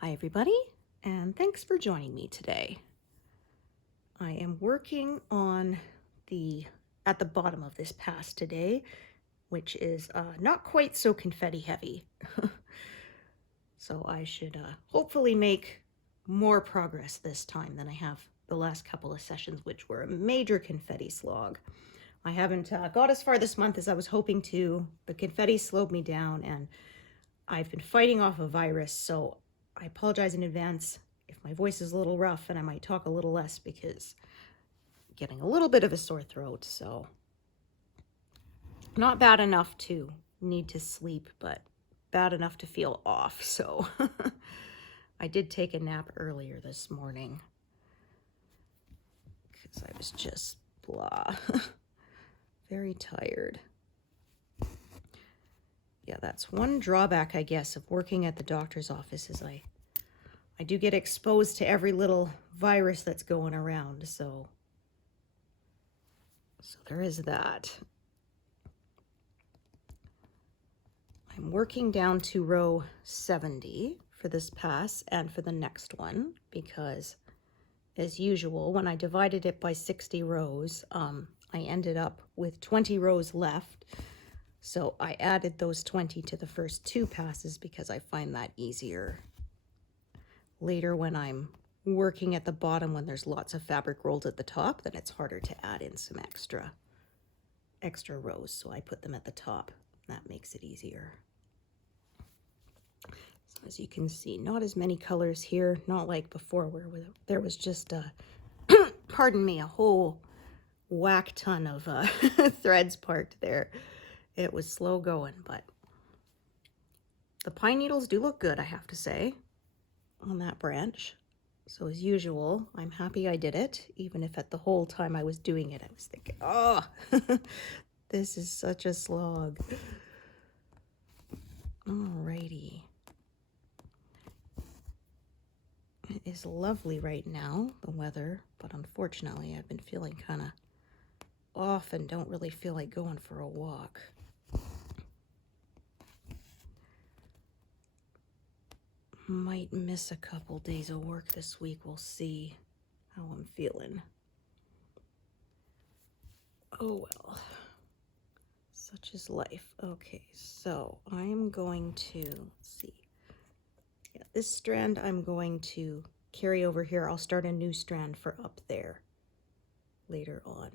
Hi everybody, and thanks for joining me today. I am working on at the bottom of this pass today, which is not quite so confetti heavy. So I should hopefully make more progress this time than I have the last couple of sessions, which were a major confetti slog. I haven't got as far this month as I was hoping to. The confetti slowed me down, and I've been fighting off a virus, so I apologize in advance if my voice is a little rough and I might talk a little less because I'm getting a little bit of a sore throat. So not bad enough to need to sleep, but bad enough to feel off. So I did take a nap earlier this morning because I was just blah, very tired. Yeah, that's one drawback, I guess, of working at the doctor's office is I do get exposed to every little virus that's going around, so there is that. I'm working down to row 70 for this pass and for the next one because, as usual, when I divided it by 60 rows, I ended up with 20 rows left. So I added those 20 to the first two passes because I find that easier. Later when I'm working at the bottom, when there's lots of fabric rolled at the top, then it's harder to add in some extra rows. So I put them at the top. That makes it easier. So as you can see, not as many colors here, not like before where there was just a, pardon me, a whole whack ton of threads parked there. It was slow going, but the pine needles do look good, I have to say, on that branch. So as usual, I'm happy I did it, even if at the whole time I was doing it, I was thinking, oh, this is such a slog. Alrighty. It is lovely right now, the weather, but unfortunately I've been feeling kind of off and don't really feel like going for a walk. Might miss a couple days of work this week. We'll see how I'm feeling. Oh well, such is life. Okay, so I'm going to, let's see. Yeah, this strand I'm going to carry over here. I'll start a new strand for up there later on.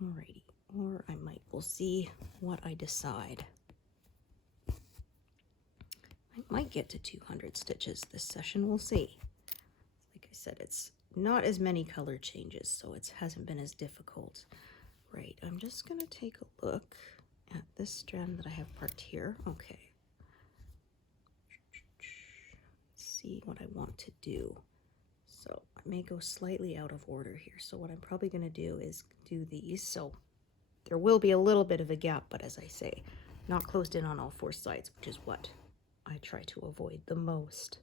Alrighty, or I might, we'll see what I decide. I might get to 200 stitches this session, we'll see. Like I said, it's not as many color changes, so it hasn't been as difficult. Right, I'm just gonna take a look at this strand that I have parked here. Okay. See what I want to do. So I may go slightly out of order here. So what I'm probably gonna do is do these. So there will be a little bit of a gap, but as I say, not closed in on all four sides, which is what I try to avoid the most.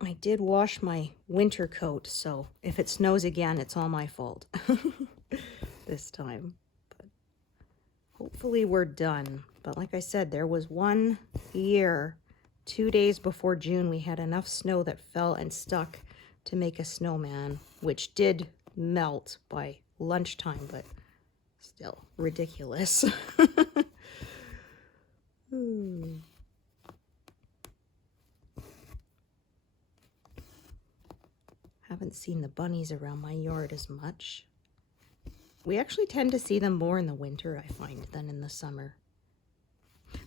I did wash my winter coat, so if it snows again, it's all my fault this time. But hopefully we're done. But like I said, there was one year, 2 days before June, we had enough snow that fell and stuck to make a snowman, which did melt by lunchtime, but still ridiculous. Haven't seen the bunnies around my yard as much. We actually tend to see them more in the winter, I find, than in the summer.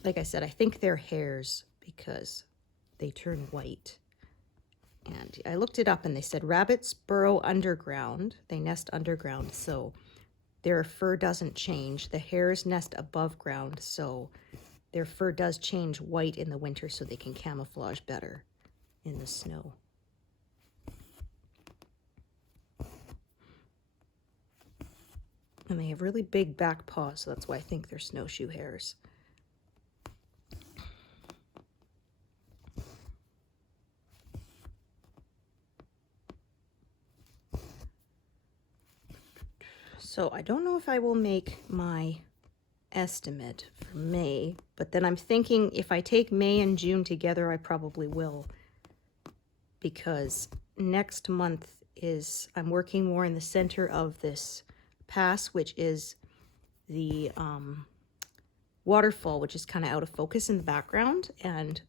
Like I said, I think they're hares because they turn white. And I looked it up and they said rabbits burrow underground. They nest underground, so their fur doesn't change. The hares nest above ground, so their fur does change white in the winter so they can camouflage better in the snow. And they have really big back paws, so that's why I think they're snowshoe hares. So I don't know if I will make my estimate for May, but then I'm thinking if I take May and June together, I probably will, because next month is, I'm working more in the center of this pass, which is the waterfall, which is kind of out of focus in the background, and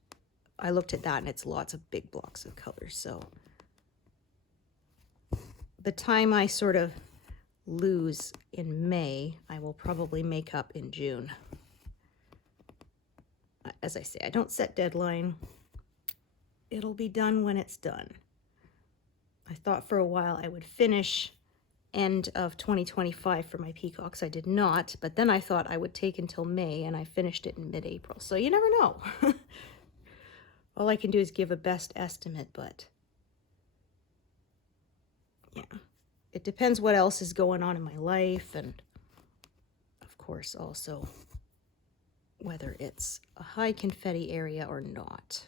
I looked at that and it's lots of big blocks of color. So the time I sort of lose in May, I will probably make up in June. As I say, I don't set deadline. It'll be done when it's done. I thought for a while I would finish end of 2025 for my peacocks. I did not, but then I thought I would take until May, and I finished it in mid-April. So you never know. All I can do is give a best estimate, but yeah, it depends what else is going on in my life, and of course also whether it's a high confetti area or not,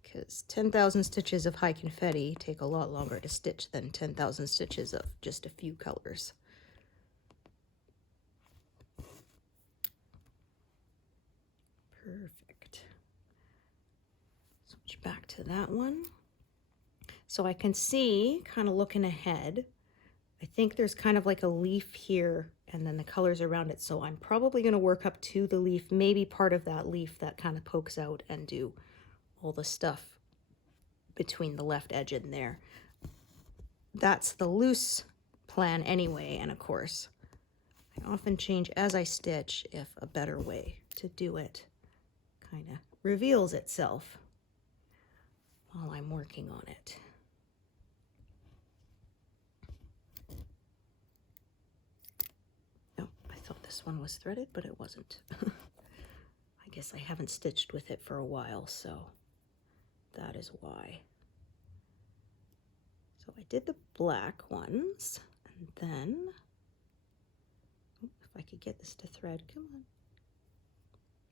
because 10,000 stitches of high confetti take a lot longer to stitch than 10,000 stitches of just a few colors. Perfect. Switch back to that one. So I can see, kind of looking ahead, I think there's kind of like a leaf here and then the colors around it. So I'm probably going to work up to the leaf, maybe part of that leaf that kind of pokes out, and do all the stuff between the left edge and there. That's the loose plan anyway. And of course, I often change as I stitch if a better way to do it kind of reveals itself while I'm working on it. Oh, I thought this one was threaded, but it wasn't. I guess I haven't stitched with it for a while, so that is why. So I did the black ones, and then, if I could get this to thread, come on.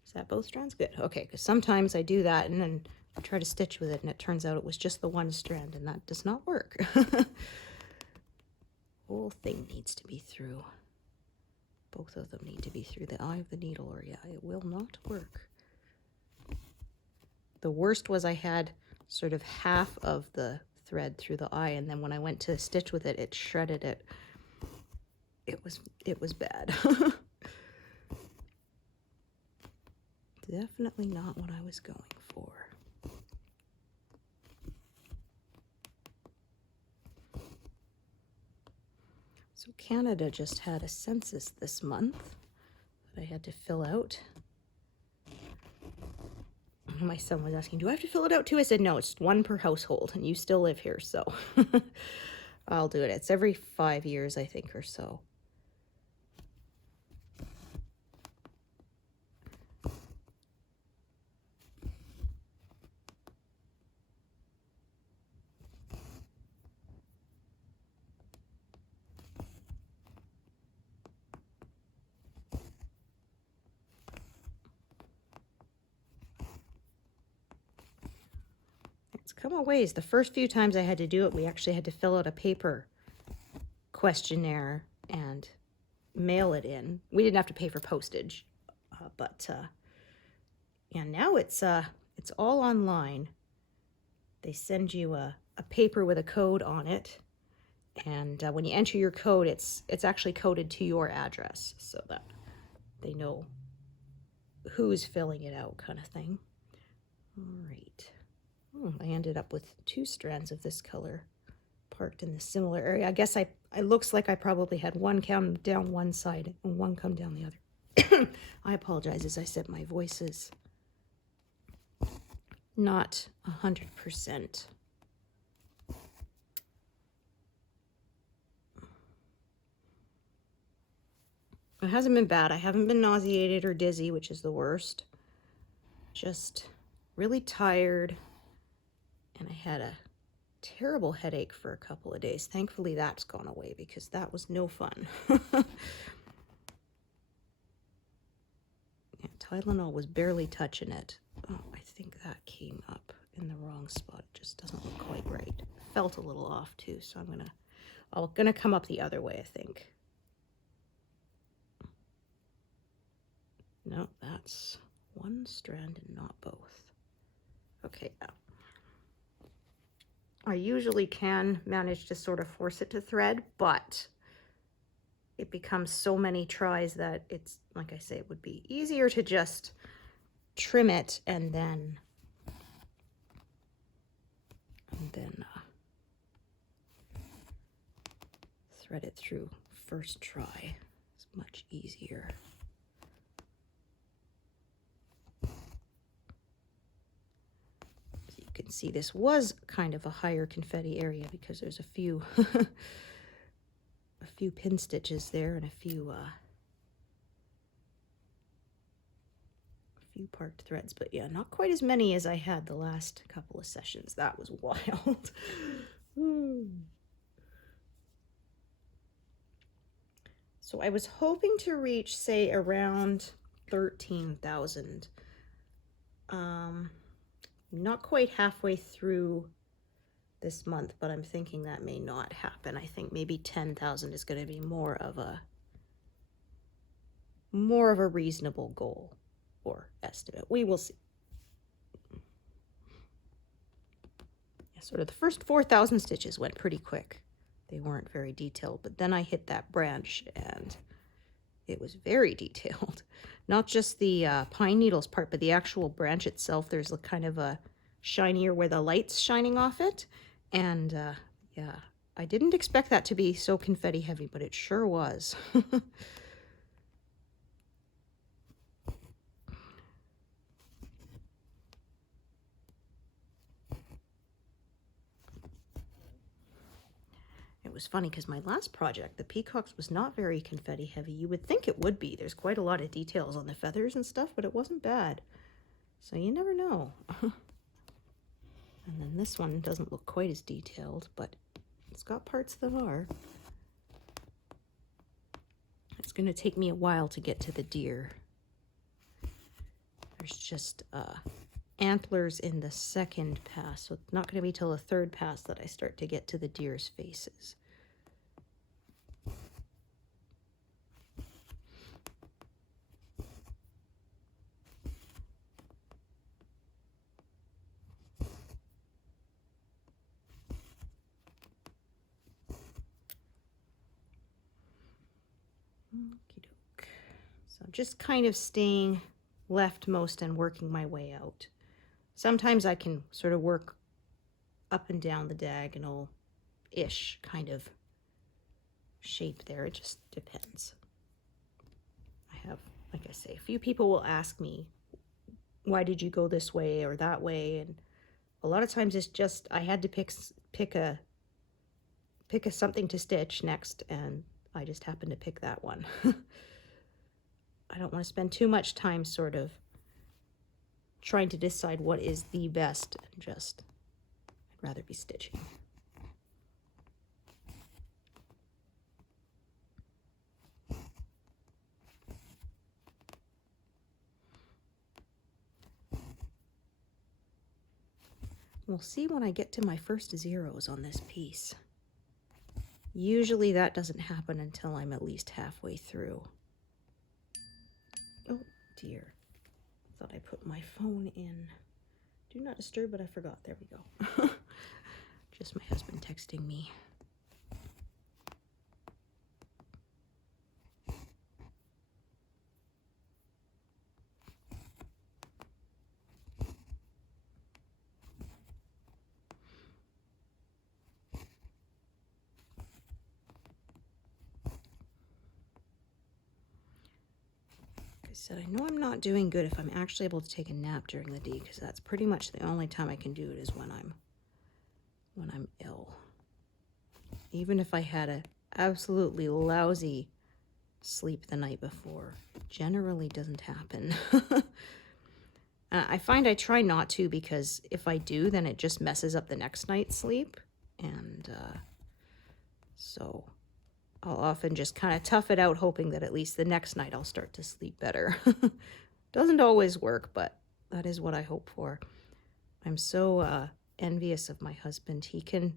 Is that both strands? Good. Okay, because sometimes I do that and then I try to stitch with it and it turns out it was just the one strand, and that does not work. Whole thing needs to be through. Both of them need to be through the eye of the needle, or yeah, it will not work. The worst was I had sort of half of the thread through the eye, and then when I went to stitch with it, it shredded it. It was bad. Definitely not what I was going for. So Canada just had a census this month that I had to fill out. My son was asking, do I have to fill it out too? I said, no, it's one per household, and you still live here, so I'll do it. It's every 5 years, I think, or so. Come a ways. The first few times I had to do it, we actually had to fill out a paper questionnaire and mail it in. We didn't have to pay for postage, and now it's all online. They send you a paper with a code on it, and when you enter your code, it's actually coded to your address so that they know who's filling it out, kind of thing. All right. I ended up with 2 strands of this color parked in the similar area. I guess it looks like I probably had one come down one side and one come down the other. I apologize, as I said, my voice is not 100%. It hasn't been bad. I haven't been nauseated or dizzy, which is the worst. Just really tired. And I had a terrible headache for a couple of days. Thankfully, that's gone away because that was no fun. Yeah, Tylenol was barely touching it. Oh, I think that came up in the wrong spot. It just doesn't look quite right. It felt a little off too, so I'm gonna come up the other way, I think. No, that's one strand and not both. Okay, I usually can manage to sort of force it to thread, but it becomes so many tries that it's, like I say, it would be easier to just trim it and then thread it through first try. It's much easier. So you can see this was kind of a higher confetti area because there's a few a few pin stitches there and a few parked threads, but yeah, not quite as many as I had the last couple of sessions. That was wild. So I was hoping to reach, say, around 13,000. Not quite halfway through this month, but I'm thinking that may not happen. I think maybe 10,000 is going to be more of a reasonable goal or estimate. We will see. Yeah, sort of the first 4,000 stitches went pretty quick. They weren't very detailed, but then I hit that branch and it was very detailed. Not just the pine needles part, but the actual branch itself. There's a kind of a shinier where the light's shining off it. And yeah, I didn't expect that to be so confetti heavy, but it sure was. It was funny because my last project, the peacocks, was not very confetti heavy. You would think it would be. There's quite a lot of details on the feathers and stuff, but it wasn't bad. So you never know. And then this one doesn't look quite as detailed, but it's got parts that are. It's going to take me a while to get to the deer. There's just antlers in the second pass, so it's not going to be till the third pass that I start to get to the deer's faces. Okey-doke. So I'm just kind of staying leftmost and working my way out. Sometimes I can sort of work up and down the diagonal-ish kind of shape there. It just depends. I have, like I say, a few people will ask me, why did you go this way or that way? And a lot of times it's just I had to pick a something to stitch next, and I just happened to pick that one. I don't want to spend too much time sort of trying to decide what is the best, and just I'd rather be stitching. We'll see when I get to my first zeros on this piece. Usually that doesn't happen until I'm at least halfway through. Oh dear. Thought I put my phone in do not disturb, but I forgot. There we go. Just my husband texting me. Said, I know I'm not doing good if I'm actually able to take a nap during the day, because that's pretty much the only time I can do it is when I'm ill. Even if I had a absolutely lousy sleep the night before, it generally doesn't happen. I find I try not to, because if I do, then it just messes up the next night's sleep, and so I'll often just kind of tough it out, hoping that at least the next night I'll start to sleep better. Doesn't always work, but that is what I hope for. I'm so envious of my husband. He can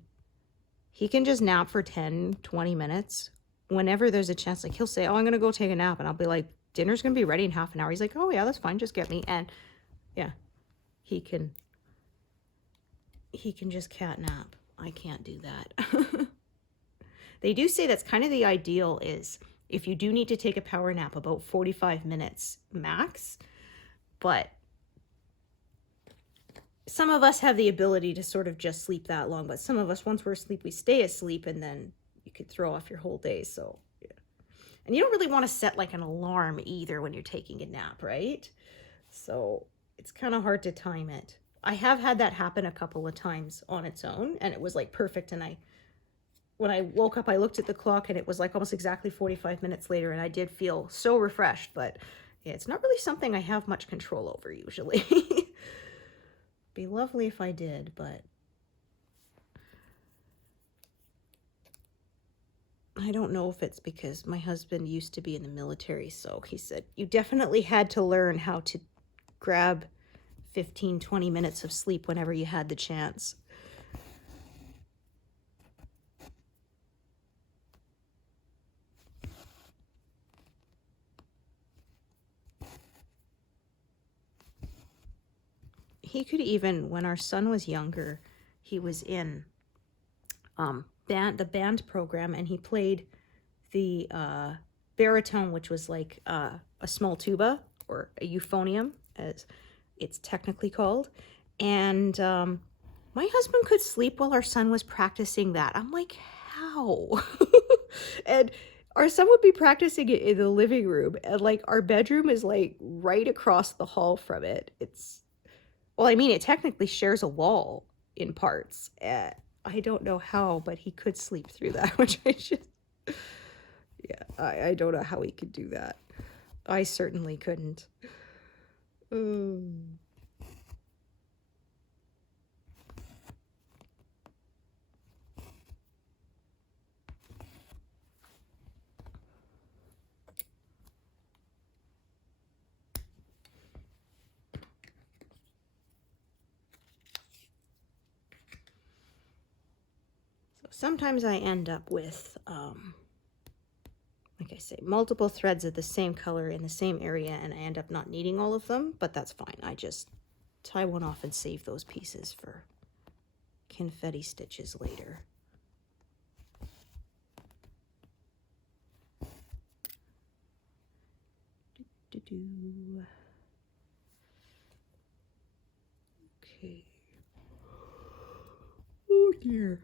just nap for 10, 20 minutes whenever there's a chance. Like, he'll say, oh, I'm going to go take a nap. And I'll be like, dinner's going to be ready in half an hour. He's like, oh yeah, that's fine. Just get me. And yeah, he can just cat nap. I can't do that. They do say that's kind of the ideal is if you do need to take a power nap, about 45 minutes max. But some of us have the ability to sort of just sleep that long. But some of us, once we're asleep, we stay asleep, and then you could throw off your whole day. So, yeah. And you don't really want to set like an alarm either when you're taking a nap, right? So it's kind of hard to time it. I have had that happen a couple of times on its own, and it was like perfect. And when I woke up, I looked at the clock and it was like almost exactly 45 minutes later, and I did feel so refreshed. But yeah, it's not really something I have much control over usually. Be lovely if I did, but I don't know if it's because my husband used to be in the military, so he said you definitely had to learn how to grab 15-20 minutes of sleep whenever you had the chance. He could even, when our son was younger, he was in the band program, and he played the baritone, which was like a small tuba, or a euphonium, as it's technically called. And my husband could sleep while our son was practicing that. I'm like, how? And our son would be practicing it in the living room, and like our bedroom is like right across the hall from it. Well, I mean, it technically shares a wall in parts. I don't know how, but he could sleep through that, which yeah, I don't know how he could do that. I certainly couldn't. Sometimes I end up with, like I say, multiple threads of the same color in the same area, and I end up not needing all of them, but that's fine. I just tie one off and save those pieces for confetti stitches later. Okay. Oh dear.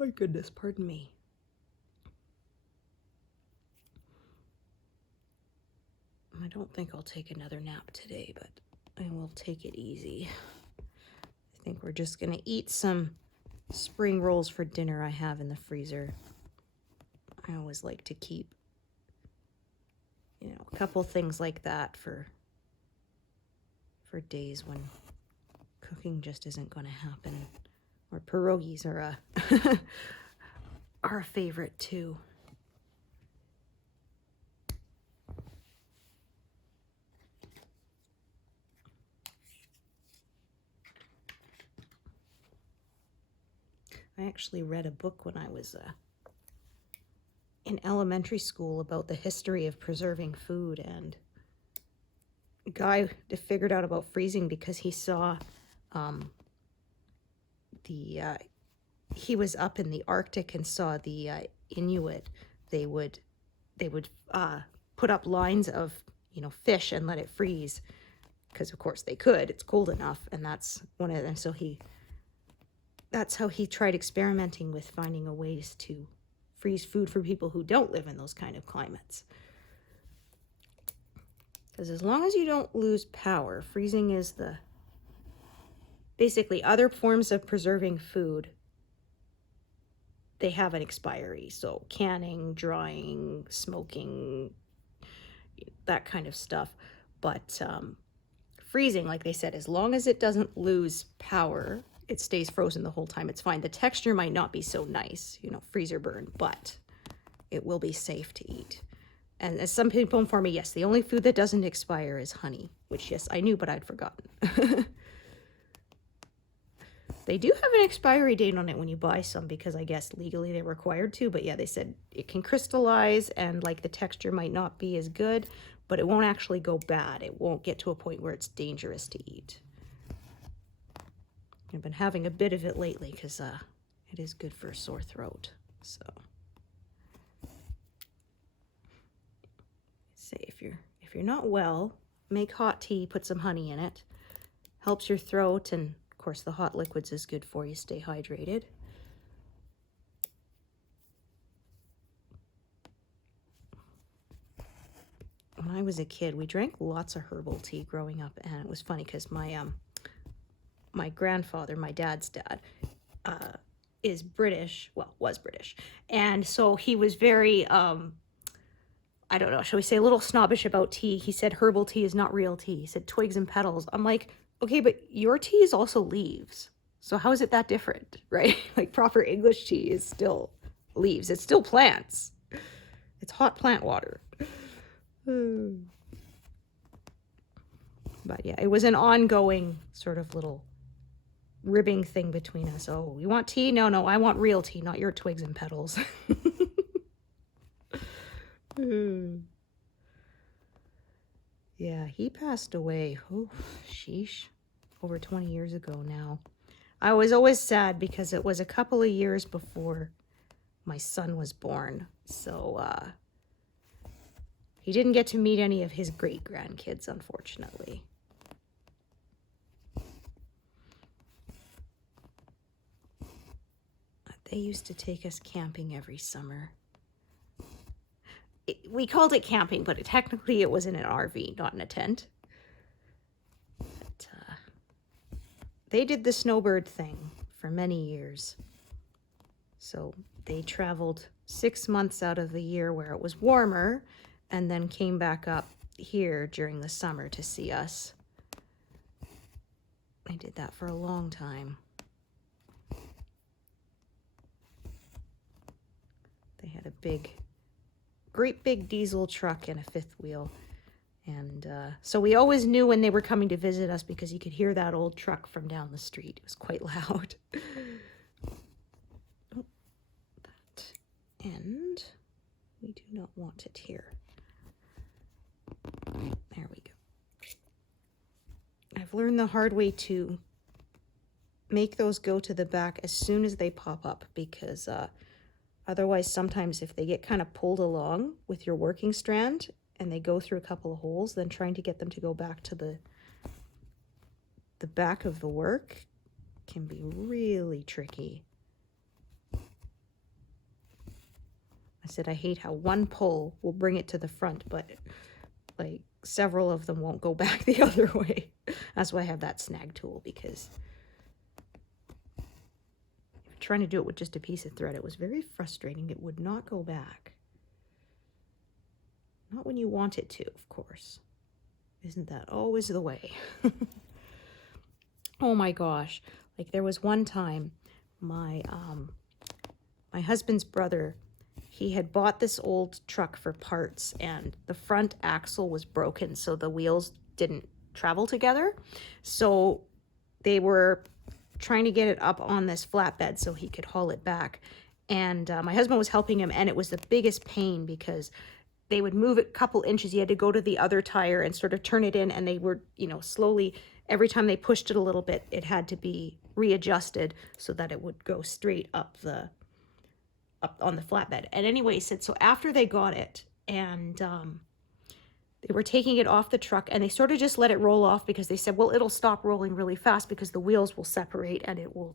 My goodness, pardon me. I don't think I'll take another nap today, but I will take it easy. I think we're just gonna eat some spring rolls for dinner I have in the freezer. I always like to keep, you know, a couple things like that for days when cooking just isn't gonna happen. Or pierogies are a favorite too. I actually read a book when I was in elementary school about the history of preserving food, and a guy figured out about freezing because he saw he was up in the Arctic and saw the Inuit. They would put up lines of, you know, fish and let it freeze, because of course they could. It's cold enough, and that's one of them. So that's how he tried experimenting with finding a ways to freeze food for people who don't live in those kind of climates. Because as long as you don't lose power, freezing is basically other forms of preserving food, they have an expiry. So canning, drying, smoking, that kind of stuff. But freezing, like they said, as long as it doesn't lose power, it stays frozen the whole time. It's fine. The texture might not be so nice, you know, freezer burn, but it will be safe to eat. And as some people inform me, yes, the only food that doesn't expire is honey, which, yes, I knew, but I'd forgotten. They do have an expiry date on it when you buy some, because I guess legally they're required to. But yeah, they said it can crystallize and like the texture might not be as good, but it won't actually go bad. It won't get to a point where it's dangerous to eat. I've been having a bit of it lately because it is good for a sore throat. So, say if you're not well, make hot tea, put some honey in it. Helps your throat, and of course the hot liquids is good for you. Stay hydrated. When I was a kid, we drank lots of herbal tea growing up, and it was funny because my grandfather, my dad's dad, is British, well, was British, and so he was very, I don't know, shall we say a little snobbish about tea. He said herbal tea is not real tea. He said twigs and petals. I'm like, okay, but your tea is also leaves. So how is it that different, right? Like proper English tea is still leaves. It's still plants. It's hot plant water. But yeah, it was an ongoing sort of little ribbing thing between us. Oh, you want tea? No, I want real tea, not your twigs and petals. Yeah, he passed away. Oh, sheesh. Over 20 years ago now. I was always sad because it was a couple of years before my son was born. So, he didn't get to meet any of his great-grandkids, unfortunately. They used to take us camping every summer. We called it camping, but technically it was in an RV, not in a tent. But, they did the snowbird thing for many years. So they traveled 6 months out of the year where it was warmer, and then came back up here during the summer to see us. They did that for a long time. They had a great big diesel truck and a fifth wheel. And so we always knew when they were coming to visit us because you could hear that old truck from down the street. It was quite loud. Oh, that end. We do not want it here. There we go. I've learned the hard way to make those go to the back as soon as they pop up because otherwise sometimes if they get kind of pulled along with your working strand and they go through a couple of holes, then trying to get them to go back to the back of the work can be really tricky. I said I hate how one pull will bring it to the front, but like several of them won't go back the other way. That's why I have that snag tool, because trying to do it with just a piece of thread, it was very frustrating. It would not go back. Not when you want it to, of course. Isn't that always the way? Oh my gosh. Like there was one time my husband's brother, he had bought this old truck for parts and the front axle was broken, so the wheels didn't travel together. So they were trying to get it up on this flatbed so he could haul it back. And my husband was helping him, and it was the biggest pain because they would move it a couple inches. You had to go to the other tire and sort of turn it in, and they were, slowly, every time they pushed it a little bit, it had to be readjusted so that it would go straight up on the flatbed. And anyway, he said, so after they got it and they were taking it off the truck, and they sort of just let it roll off because they said, well, it'll stop rolling really fast because the wheels will separate and it will.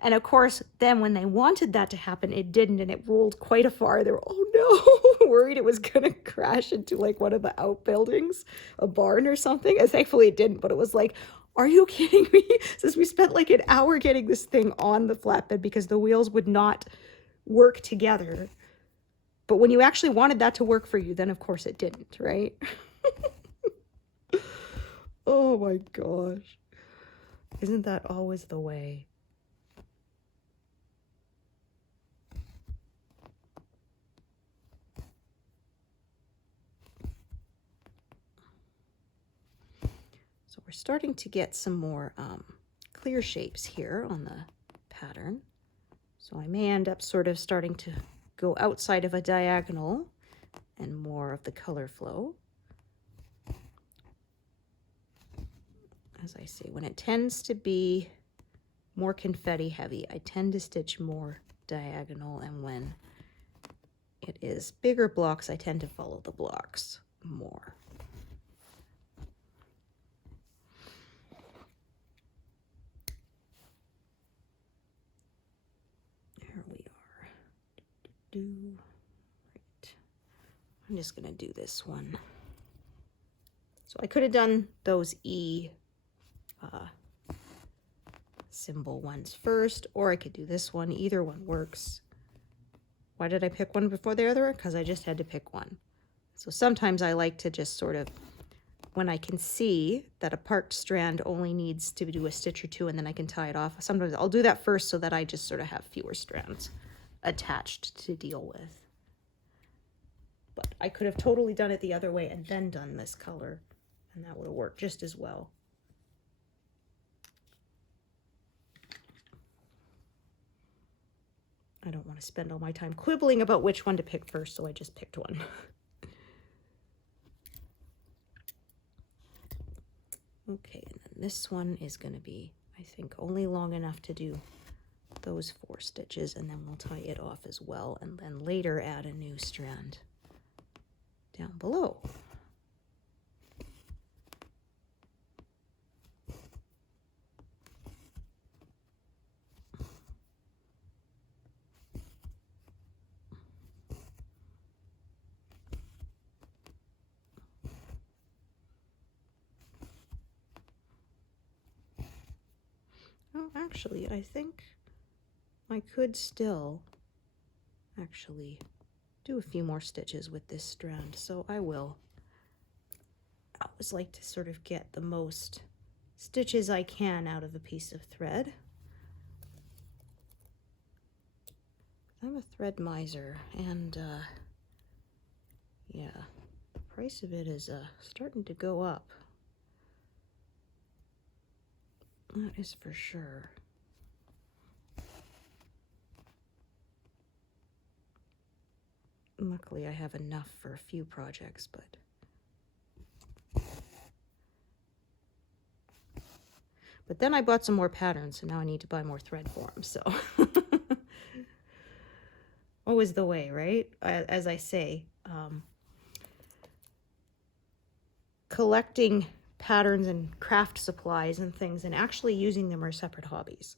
And of course, then when they wanted that to happen, it didn't, and it rolled quite a far. They were, oh no, worried it was going to crash into like one of the outbuildings, a barn or something. And thankfully it didn't, but it was like, are you kidding me? Since we spent like an hour getting this thing on the flatbed because the wheels would not work together. But when you actually wanted that to work for you, then of course it didn't, right? Oh my gosh. Isn't that always the way? So we're starting to get some more clear shapes here on the pattern. So I may end up sort of starting to go outside of a diagonal and more of the color flow. as I say, when it tends to be more confetti heavy, I tend to stitch more diagonal, and when it is bigger blocks, I tend to follow the blocks more. There we are. Right. I'm just going to do this one. So I could have done those E symbol ones first, or I could do this one. Either one works. Why did I pick one before the other? Because I just had to pick one. So sometimes I like to just sort of, when I can see that a parked strand only needs to do a stitch or two and then I can tie it off, sometimes I'll do that first so that I just sort of have fewer strands attached to deal with. But I could have totally done it the other way and then done this color, and that would have worked just as well. I don't want to spend all my time quibbling about which one to pick first, so I just picked one. Okay, and then this one is going to be, I think, only long enough to do those 4 stitches, and then we'll tie it off as well, and then later add a new strand down below. Oh, actually, I think I could still actually do a few more stitches with this strand, so I will. I always like to sort of get the most stitches I can out of a piece of thread. I'm a thread miser, and yeah, the price of it is starting to go up. That is for sure. Luckily, I have enough for a few projects, but then I bought some more patterns, so now I need to buy more thread for them, so. Always the way, right? As I say, collecting patterns and craft supplies and things and actually using them are separate hobbies.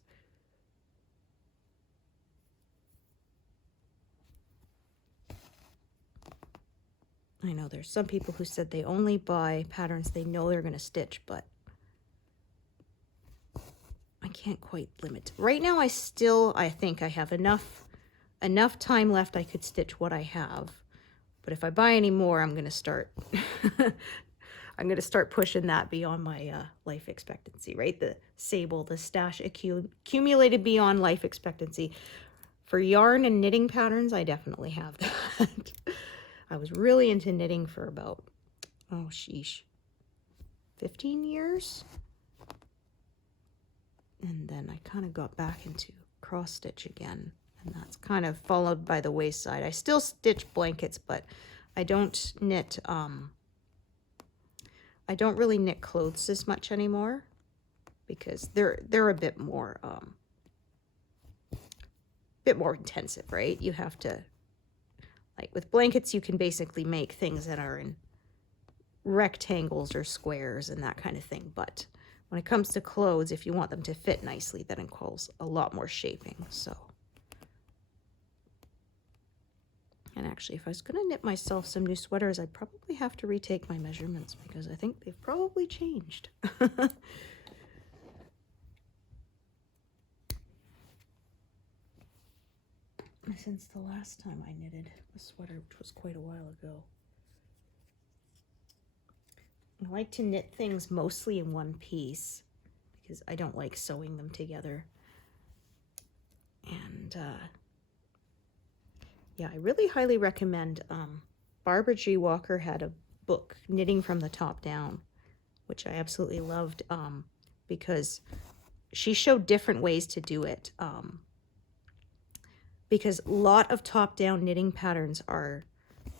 I know there's some people who said they only buy patterns they know they're going to stitch, but I can't quite limit. Right now I think I have enough time left I could stitch what I have. But if I buy any more, I'm going to start I'm going to start pushing that beyond my life expectancy, right? The sable, the stash accumulated beyond life expectancy. For yarn and knitting patterns, I definitely have that. I was really into knitting for about, oh sheesh, 15 years. And then I kind of got back into cross stitch again. And that's kind of followed by the wayside. I still stitch blankets, but I don't knit, I don't really knit clothes as much anymore because they're a bit more intensive, right? You have to, like with blankets, you can basically make things that are in rectangles or squares and that kind of thing. But when it comes to clothes, if you want them to fit nicely, that involves a lot more shaping. So, and actually, if I was going to knit myself some new sweaters, I'd probably have to retake my measurements because I think they've probably changed. Since the last time I knitted a sweater, which was quite a while ago. I like to knit things mostly in one piece because I don't like sewing them together. And yeah, I really highly recommend, Barbara G. Walker had a book, Knitting from the Top Down, which I absolutely loved because she showed different ways to do it. Because a lot of top-down knitting patterns are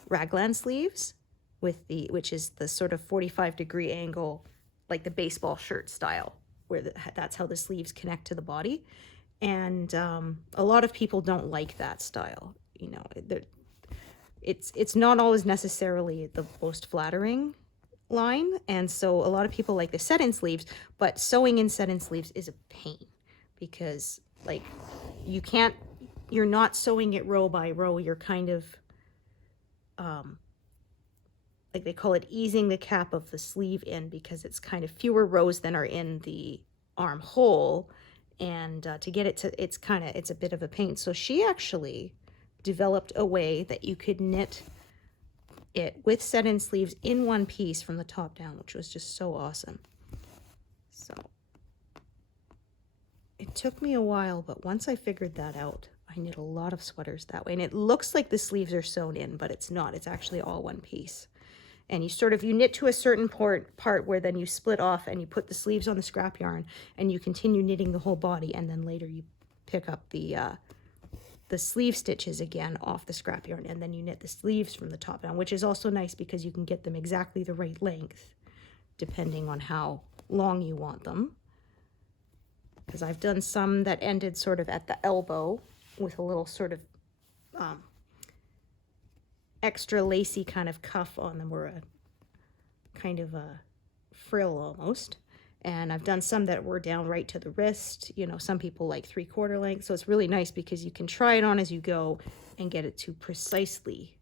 raglan sleeves, with which is the sort of 45-degree angle like the baseball shirt style, where that's how the sleeves connect to the body. And a lot of people don't like that style. You know, it's not always necessarily the most flattering line, and so a lot of people like the set-in sleeves, but sewing in set-in sleeves is a pain because like you're not sewing it row by row, you're kind of like they call it easing the cap of the sleeve in, because it's kind of fewer rows than are in the armhole, and to get it to, it's a bit of a pain. So she actually developed a way that you could knit it with set-in sleeves in one piece from the top down, which was just so awesome. So it took me a while, but once I figured that out, I knit a lot of sweaters that way. And it looks like the sleeves are sewn in, but it's not. It's actually all one piece. And you knit to a certain part where then you split off and you put the sleeves on the scrap yarn and you continue knitting the whole body, and then later you pick up the sleeve stitches again off the scrap yarn, and then you knit the sleeves from the top down, which is also nice because you can get them exactly the right length depending on how long you want them. Because I've done some that ended sort of at the elbow with a little sort of extra lacy kind of cuff on them, or a kind of a frill almost. And I've done some that were down right to the wrist. You know, some people like 3/4 length. So it's really nice because you can try it on as you go and get it to precisely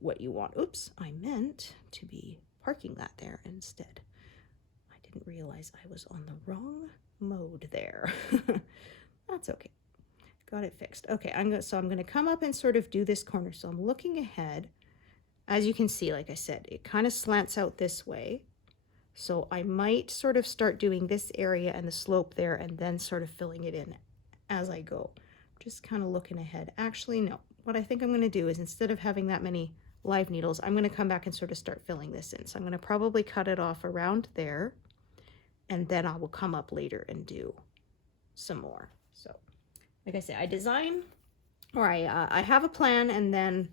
what you want. Oops, I meant to be parking that there instead. I didn't realize I was on the wrong mode there. That's okay. Got it fixed. Okay, I'm going to come up and sort of do this corner. So I'm looking ahead. As you can see, like I said, it kind of slants out this way. So I might sort of start doing this area and the slope there, and then sort of filling it in as I go. Just kind of looking ahead. Actually, no. What I think I'm going to do is, instead of having that many live needles, I'm going to come back and sort of start filling this in. So I'm going to probably cut it off around there, and then I will come up later and do some more. So like I say, I design, or I have a plan, and then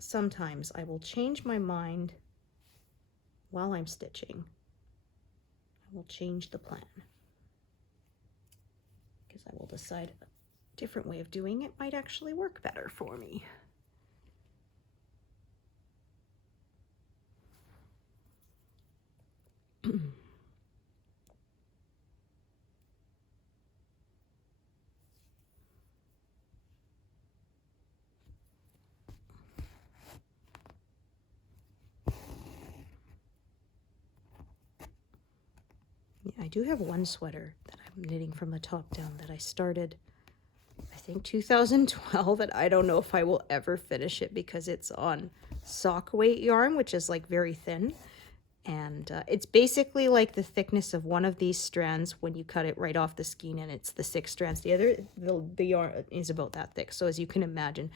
sometimes I will change my mind while I'm stitching. I will change the plan because I will decide a different way of doing it might actually work better for me. I do have one sweater that I'm knitting from the top down that I started, I think 2012, and I don't know if I will ever finish it because it's on sock weight yarn, which is like very thin. And it's basically like the thickness of one of these strands when you cut it right off the skein, and it's the 6 strands. The yarn is about that thick. So as you can imagine,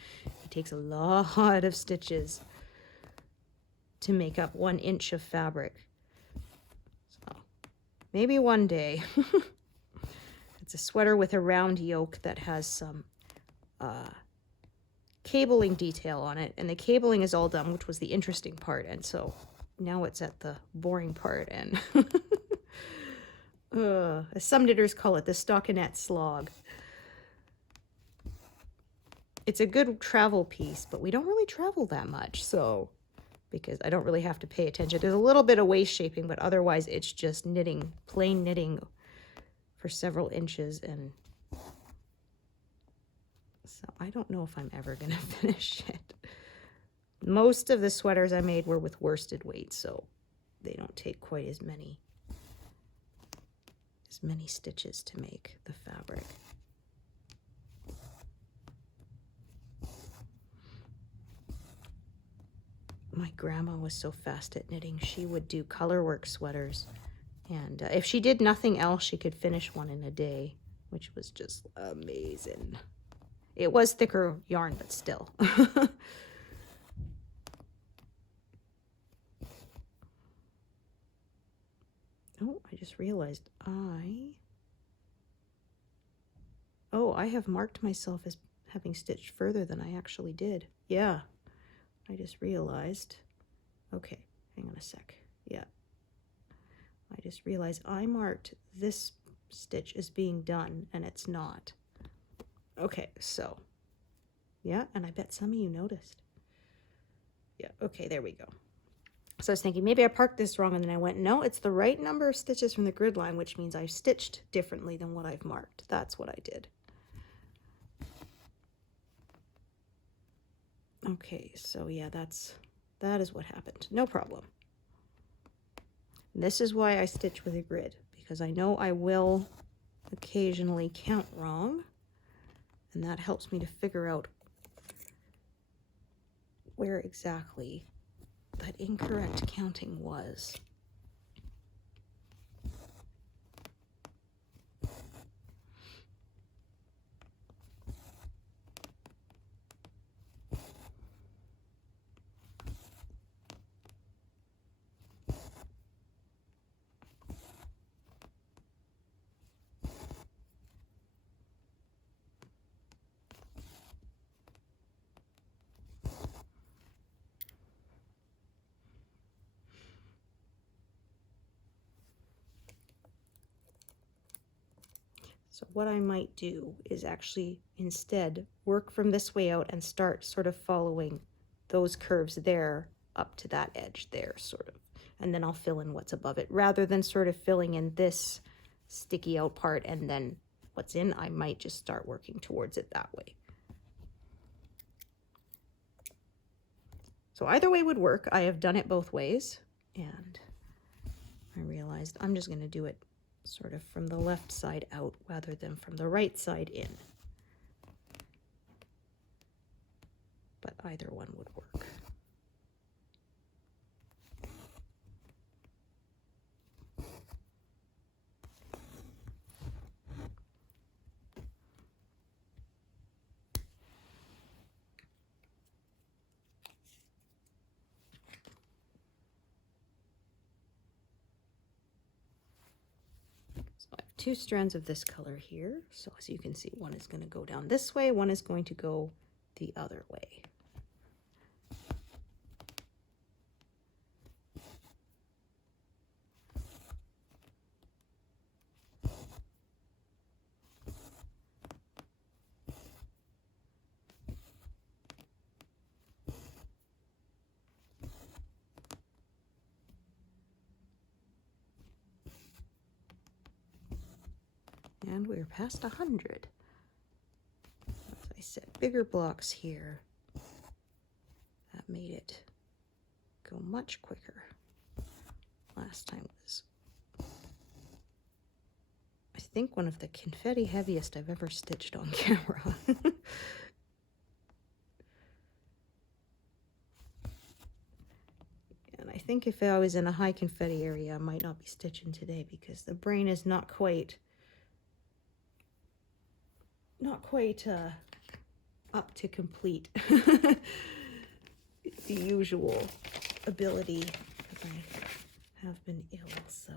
it takes a lot of stitches to make up 1 inch of fabric. So maybe one day. It's a sweater with a round yoke that has some cabling detail on it, and the cabling is all done, which was the interesting part. And so now it's at the boring part, and as some knitters call it, the stockinette slog. It's a good travel piece, but we don't really travel that much, so because I don't really have to pay attention. There's a little bit of waist shaping, but otherwise it's just knitting, plain knitting for several inches, and so I don't know if I'm ever going to finish it. Most of the sweaters I made were with worsted weight, so they don't take quite as many stitches to make the fabric. My grandma was so fast at knitting. She would do colorwork sweaters, and if she did nothing else, she could finish one in a day, which was just amazing. It was thicker yarn, but still. Oh, I just realized I have marked myself as having stitched further than I actually did. Yeah, I just realized. Okay, hang on a sec. Yeah. just realized I marked this stitch as being done and it's not. Okay, so yeah, and I bet some of you noticed. Yeah, okay, there we go. So I was thinking maybe I parked this wrong, and then I went, no, it's the right number of stitches from the grid line, which means I've stitched differently than what I've marked. That's what I did. Okay, so yeah, that is what happened. No problem. And this is why I stitch with a grid, because I know I will occasionally count wrong, and that helps me to figure out where exactly that incorrect counting was. So what I might do is actually instead work from this way out and start sort of following those curves there up to that edge there, sort of. And then I'll fill in what's above it, rather than sort of filling in this sticky out part and then what's in. I might just start working towards it that way. So either way would work. I have done it both ways, and I realized I'm just going to do it sort of from the left side out rather than from the right side in. But either one would work. So I have two strands of this color here. So as you can see, one is going to go down this way, one is going to go the other way. And we're past 100. As I said, bigger blocks here. That made it go much quicker. Last time was, I think, one of the confetti heaviest I've ever stitched on camera. And I think if I was in a high confetti area, I might not be stitching today because the brain is not quite up to complete the usual ability, because I have been ill, so.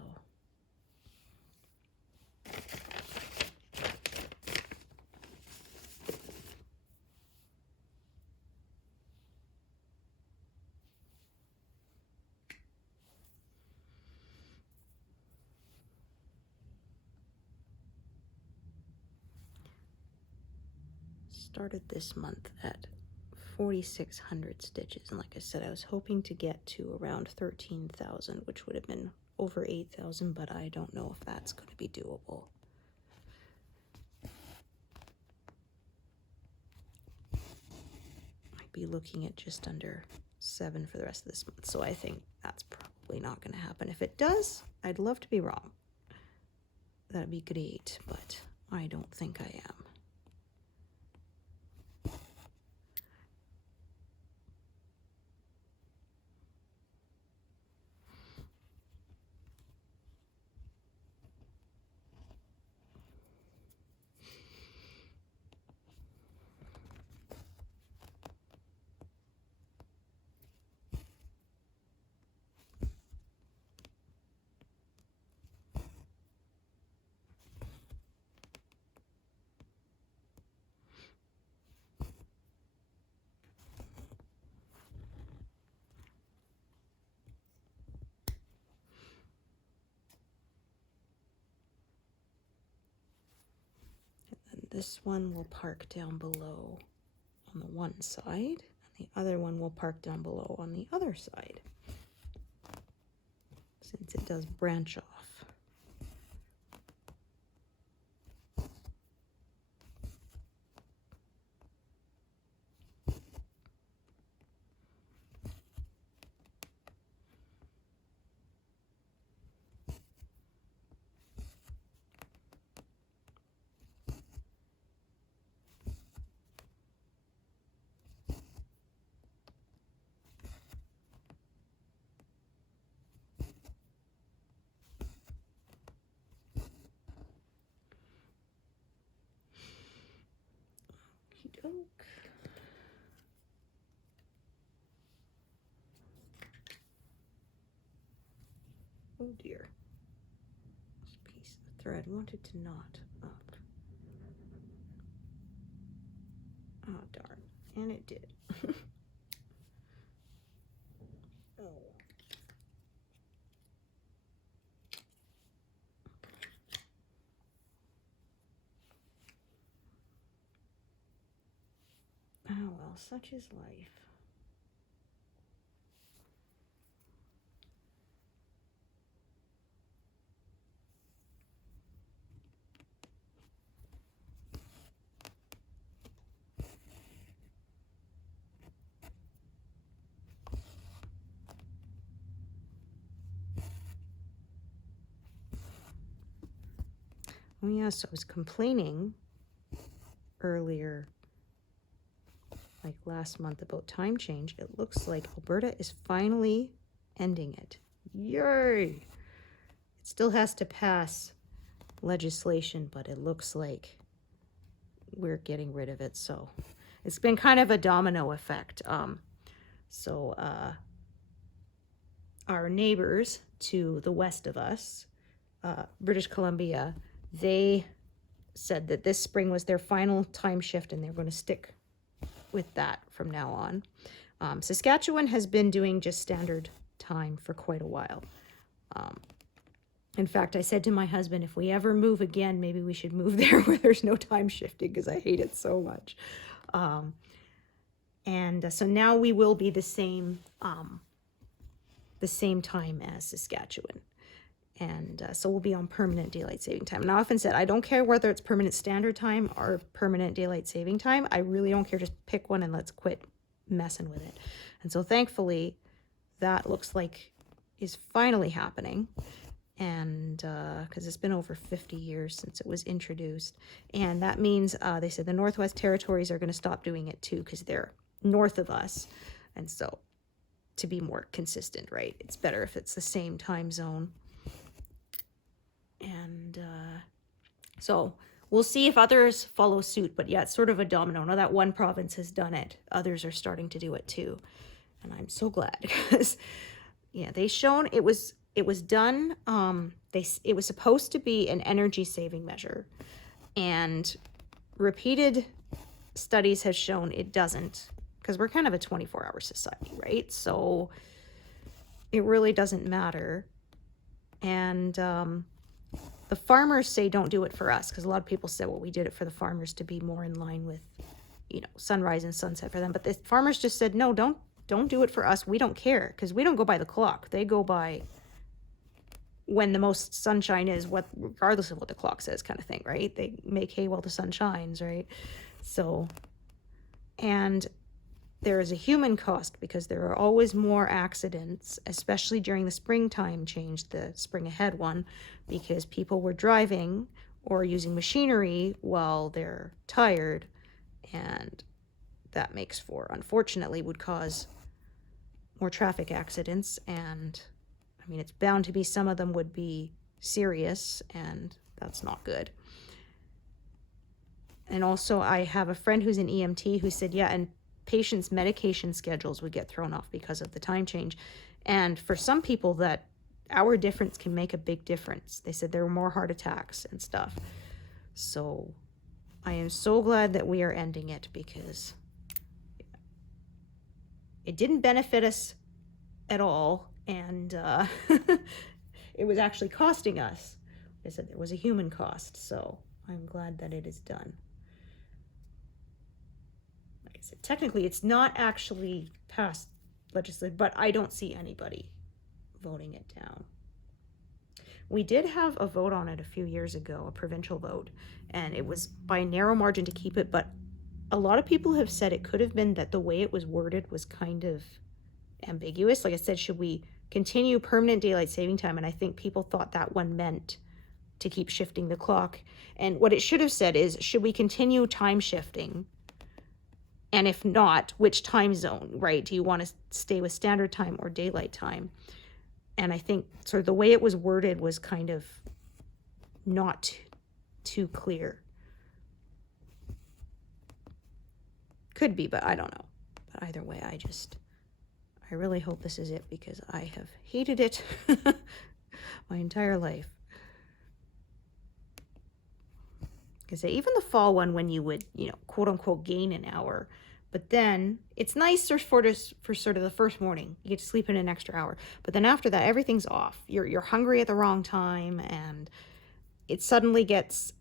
Started this month at 4,600 stitches, and like I said, I was hoping to get to around 13,000, which would have been over 8,000, but I don't know if that's going to be doable. I'd be looking at just under 7 for the rest of this month, so I think that's probably not going to happen. If it does, I'd love to be wrong. That'd be great, but I don't think I am. this one will park down below on the one side, and the other one will park down below on the other side, since it does branch off. Okey-doke. Oh dear. This piece of thread wanted to knot up. Oh darn. And it did. Oh. Oh well, such is life. Oh yeah, so I was complaining earlier, like last month, about time change. It looks like Alberta is finally ending it. Yay! It still has to pass legislation, but it looks like we're getting rid of it. So it's been kind of a domino effect. Our neighbors to the west of us, British Columbia, they said that this spring was their final time shift and they're going to stick with that from now on. Saskatchewan has been doing just standard time for quite a while. In fact, I said to my husband, if we ever move again, maybe we should move there where there's no time shifting, because I hate it so much. So now we will be the same time as Saskatchewan. And so we'll be on permanent daylight saving time. And I often said, I don't care whether it's permanent standard time or permanent daylight saving time. I really don't care. Just pick one and let's quit messing with it. And so thankfully, that looks like is finally happening. And because it's been over 50 years since it was introduced. And that means they said the Northwest Territories are going to stop doing it too, because they're north of us. And so to be more consistent, right? It's better if it's the same time zone. And so we'll see if others follow suit. But yeah, it's sort of a domino. Now that one province has done it, others are starting to do it too. And I'm so glad, because yeah, they shown it was done. It was supposed to be an energy saving measure, and repeated studies have shown it doesn't, because we're kind of a 24-hour society, right? So it really doesn't matter. And the farmers say don't do it for us, because a lot of people say, well, we did it for the farmers to be more in line with, sunrise and sunset for them. But the farmers just said, no, don't do it for us. We don't care, because we don't go by the clock. They go by when the most sunshine is, regardless of what the clock says, kind of thing, right? They make hay while the sun shines, right? So, and there is a human cost, because there are always more accidents, especially during the springtime change, the spring ahead one, because people were driving or using machinery while they're tired, and that makes for, unfortunately, would cause more traffic accidents. And I mean, it's bound to be, some of them would be serious, and that's not good. And also, I have a friend who's an EMT who said, yeah, and patients' medication schedules would get thrown off because of the time change. And for some people, that hour difference can make a big difference. They said there were more heart attacks and stuff. So I am so glad that we are ending it, because it didn't benefit us at all. And it was actually costing us. They said there was a human cost. So I'm glad that it is done. I said, technically it's not actually passed legislative, but I don't see anybody voting it down. We did have a vote on it a few years ago, a provincial vote, and it was by a narrow margin to keep it, but a lot of people have said it could have been that the way it was worded was kind of ambiguous. Like I said, should we continue permanent daylight saving time? And I think people thought that one meant to keep shifting the clock. And what it should have said is, should we continue time shifting? And if not, which time zone, right? Do you want to stay with standard time or daylight time? And I think sort of the way it was worded was kind of not too clear. Could be, but I don't know. But either way, I really hope this is it, because I have hated it my entire life. Because even the fall one, when you would, quote unquote, gain an hour, but then it's nicer for sort of the first morning. You get to sleep in an extra hour. But then after that, everything's off. You're hungry at the wrong time, and it suddenly gets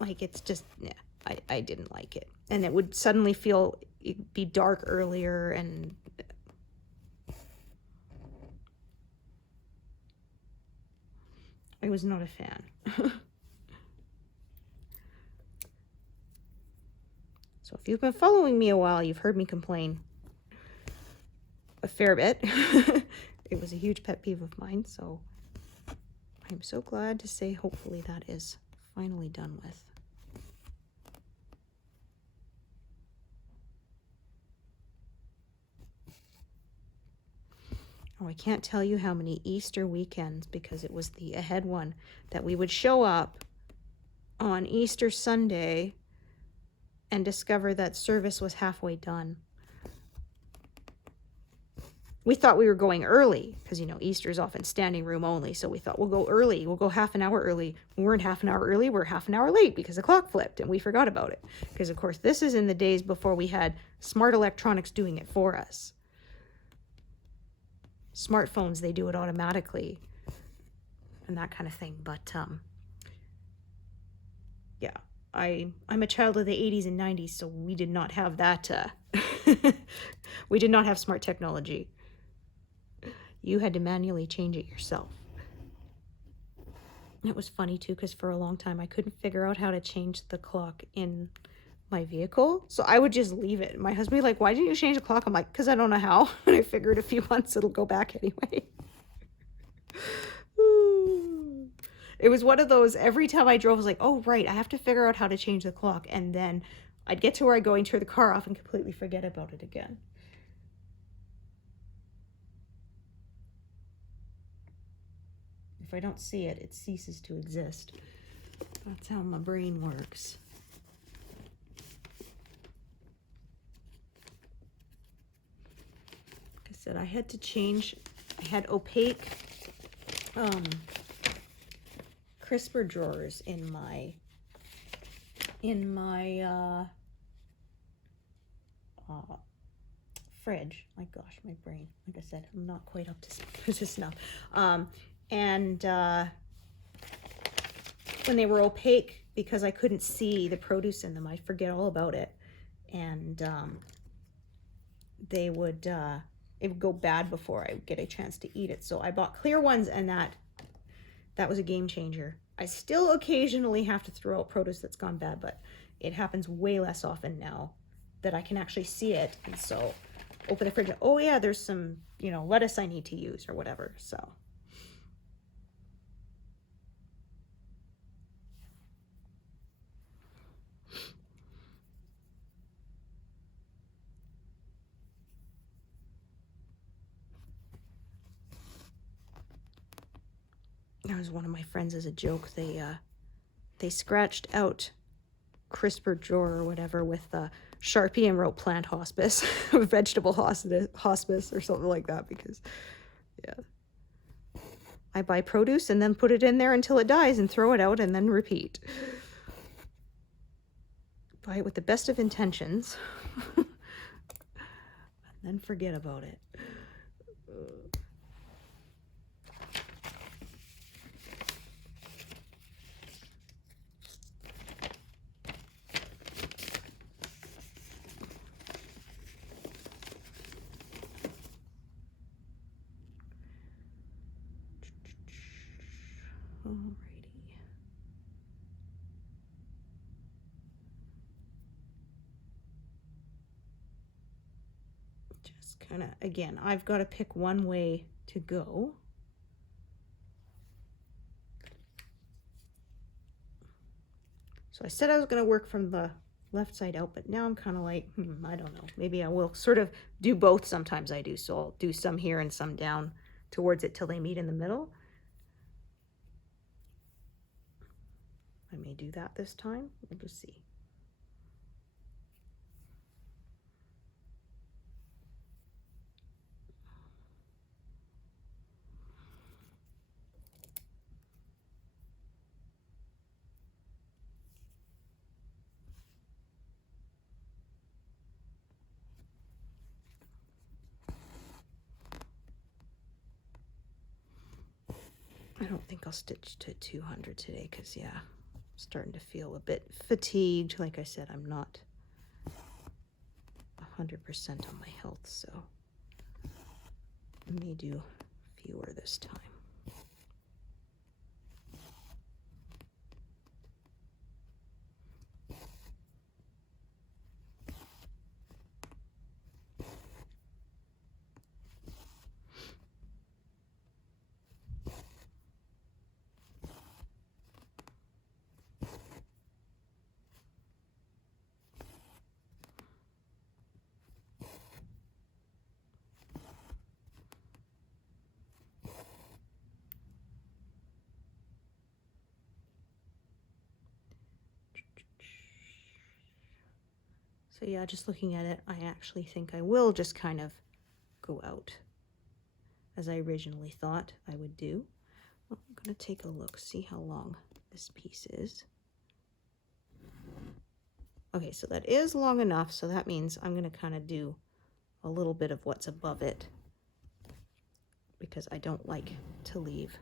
like, it's just, yeah, I didn't like it. And it would suddenly be dark earlier, and I was not a fan. So if you've been following me a while, you've heard me complain a fair bit. It was a huge pet peeve of mine, so I'm so glad to say hopefully that is finally done with. Oh, I can't tell you how many Easter weekends, because it was the ahead one, that we would show up on Easter Sunday and discover that service was halfway done. We thought we were going early, because, Easter's often standing room only, so we thought we'll go early. We'll go half an hour early. We weren't half an hour early, we're half an hour late because the clock flipped, and we forgot about it. Because, of course, this is in the days before we had smart electronics doing it for us. Smartphones, they do it automatically and that kind of thing. But, yeah. I'm a child of the 80s and 90s, so we did not have that. We did not have smart technology. You had to manually change it yourself. It was funny, too, because for a long time I couldn't figure out how to change the clock in my vehicle. So I would just leave it. My husband would be like, why didn't you change the clock? I'm like, because I don't know how. And I figured a few months it'll go back anyway. It was one of those, every time I drove, I was like, oh, right, I have to figure out how to change the clock. And then I'd get to where I'd go and turn the car off and completely forget about it again. If I don't see it, it ceases to exist. That's how my brain works. Like I said, I had to change, I had opaque, crisper drawers in my fridge. My gosh, my brain, like I said, I'm not quite up to snuff. And when they were opaque, because I couldn't see the produce in them, I'd forget all about it, and it would go bad before I would get a chance to eat it. So I bought clear ones, and that was a game changer. I still occasionally have to throw out produce that's gone bad, but it happens way less often now that I can actually see it. And so open the fridge, oh yeah, there's some, lettuce I need to use or whatever. So that was one of my friends as a joke. They scratched out crisper drawer or whatever with a Sharpie and wrote plant hospice, vegetable hospice or something like that, because yeah, I buy produce and then put it in there until it dies and throw it out and then repeat. Buy it with the best of intentions and then forget about it. Alrighty. Just kind of, again, I've got to pick one way to go. So I said I was going to work from the left side out, but now I'm kind of like, I don't know. Maybe I will sort of do both. Sometimes I do. So I'll do some here and some down towards it till they meet in the middle. I may do that this time. We'll just see. I don't think I'll stitch to 200 today because, yeah, I'm starting to feel a bit fatigued. Like I said, I'm not 100% on my health, so I may do fewer this time. So yeah, just looking at it, I actually think I will just kind of go out as I originally thought I would do. Well, I'm going to take a look, see how long this piece is. Okay, so that is long enough, so that means I'm going to kind of do a little bit of what's above it because I don't like to leave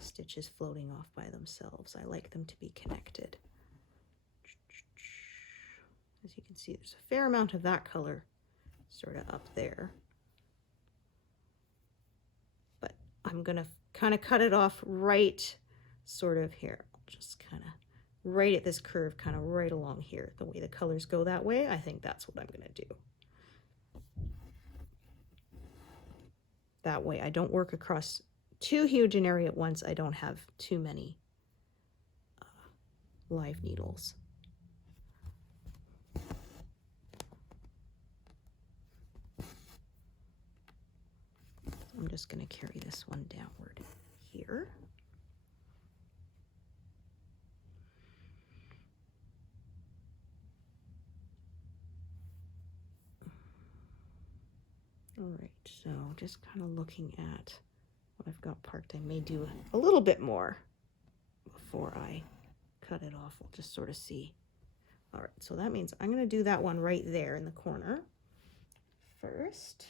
stitches floating off by themselves. I like them to be connected. As you can see, there's a fair amount of that color sort of up there. But I'm going to kind of cut it off right sort of here. I'll just kind of right at this curve, kind of right along here. The way the colors go that way, I think that's what I'm going to do. That way I don't work across too huge an area at once. I don't have too many live needles. I'm just going to carry this one downward here. All right, so just kind of looking at what I've got parked. I may do a little bit more before I cut it off. We'll just sort of see. All right, so that means I'm going to do that one right there in the corner first.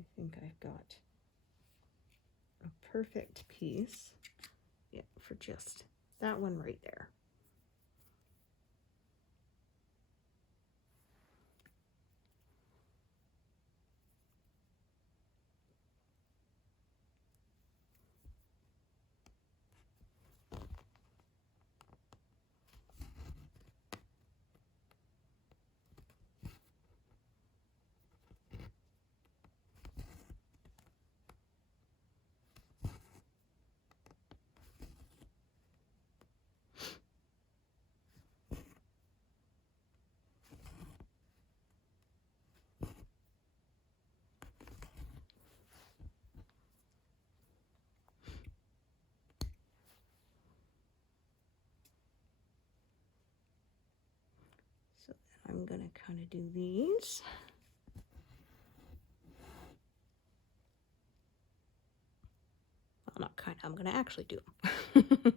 I think I've got a perfect piece, yeah, for just that one right there. So I'm going to kind of do these. Well, not kind of, I'm going to actually do them.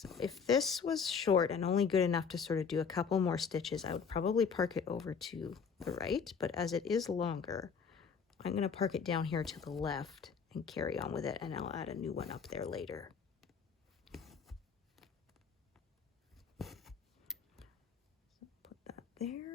So if this was short and only good enough to sort of do a couple more stitches, I would probably park it over to the right, but as it is longer, I'm going to park it down here to the left and carry on with it, and I'll add a new one up there later. So put that there.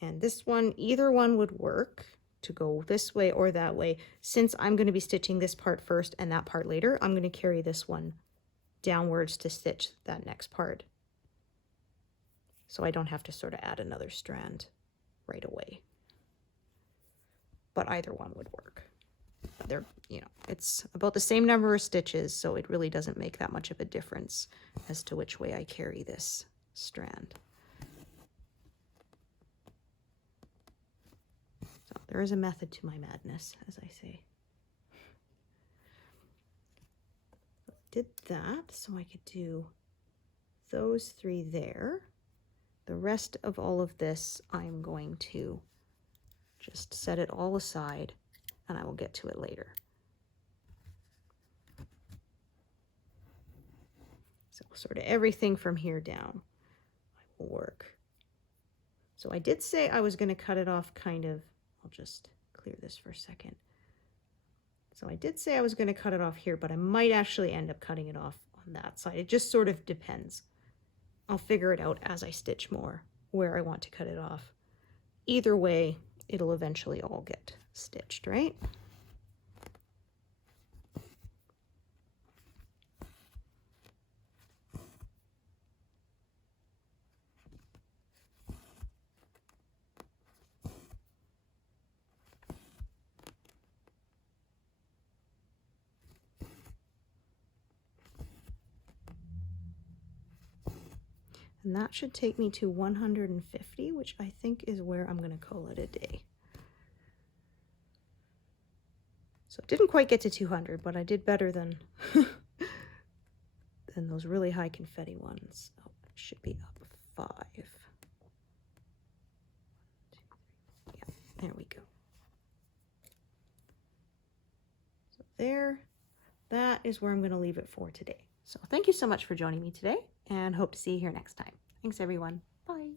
And this one, either one would work to go this way or that way. Since I'm going to be stitching this part first and that part later, I'm going to carry this one downwards to stitch that next part. So I don't have to sort of add another strand right away. But either one would work. They're, you know, it's about the same number of stitches, so it really doesn't make that much of a difference as to which way I carry this strand. So there is a method to my madness, as I say. Did that so I could do those three there. The rest of all of this, I'm going to just set it all aside, and I will get to it later. So sort of everything from here down will work. So I did say I was going to cut it off kind of, I'll just clear this for a second. So I did say I was going to cut it off here, but I might actually end up cutting it off on that side. It just sort of depends. I'll figure it out as I stitch more where I want to cut it off. Either way, it'll eventually all get stitched, right? And that should take me to 150, which I think is where I'm going to call it a day. So it didn't quite get to 200, but I did better than, than those really high confetti ones. Oh, it should be up 5. Yeah, there we go. So there, that is where I'm going to leave it for today. So thank you so much for joining me today, and hope to see you here next time. Thanks, everyone. Bye.